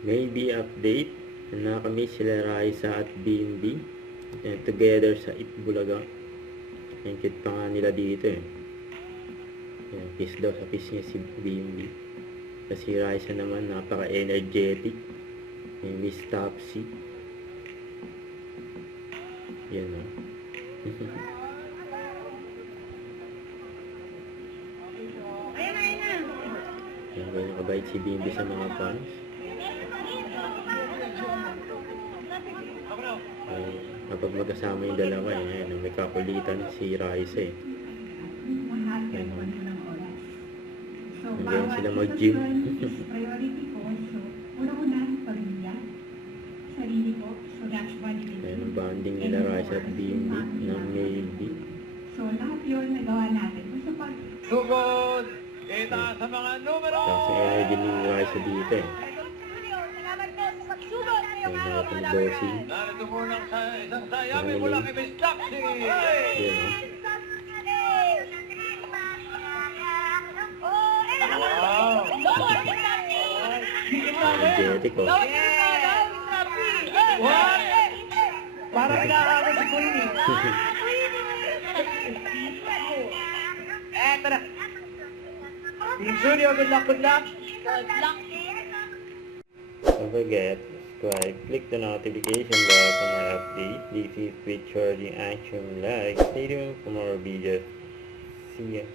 Maybe update na kami sila Ryzza at Bimby and together sa Itbulaga. Ang cute pa nga nila dito eh. Ayan, kiss daw sa kiss niya si Bimby. Kasi Ryzza naman napaka-energetic. May Miss Topsy. Yan o. Yan, ganyan kabait si Bimby sa mga fans. Kapag magkasama yung dalawa may kakulitan si Ryzza eh. Hanggang sila mag-gym. Priority ko, so una-una, pamilya, sarili ko, so that's bodybuilding. Ayan ang bonding nila Ryzza at Bimby ng MaeBy. So lahat yun nagawa natin. Gusto pa. Sugod! Kita sa mga numero! Kasi energy ni Ryzza dito eh. Ayan mga pang-bossing. Narito muna sa isang sayami mula kay Miss Topsy! Ayan o. Wow! Energetic o. What? Parang kinakakot si Queenie. Eto na. Team Studio, good luck, good luck. Don't forget, subscribe, click the notification bell for more updates. This is with Charging Action Like. Stay tuned for more videos. See ya.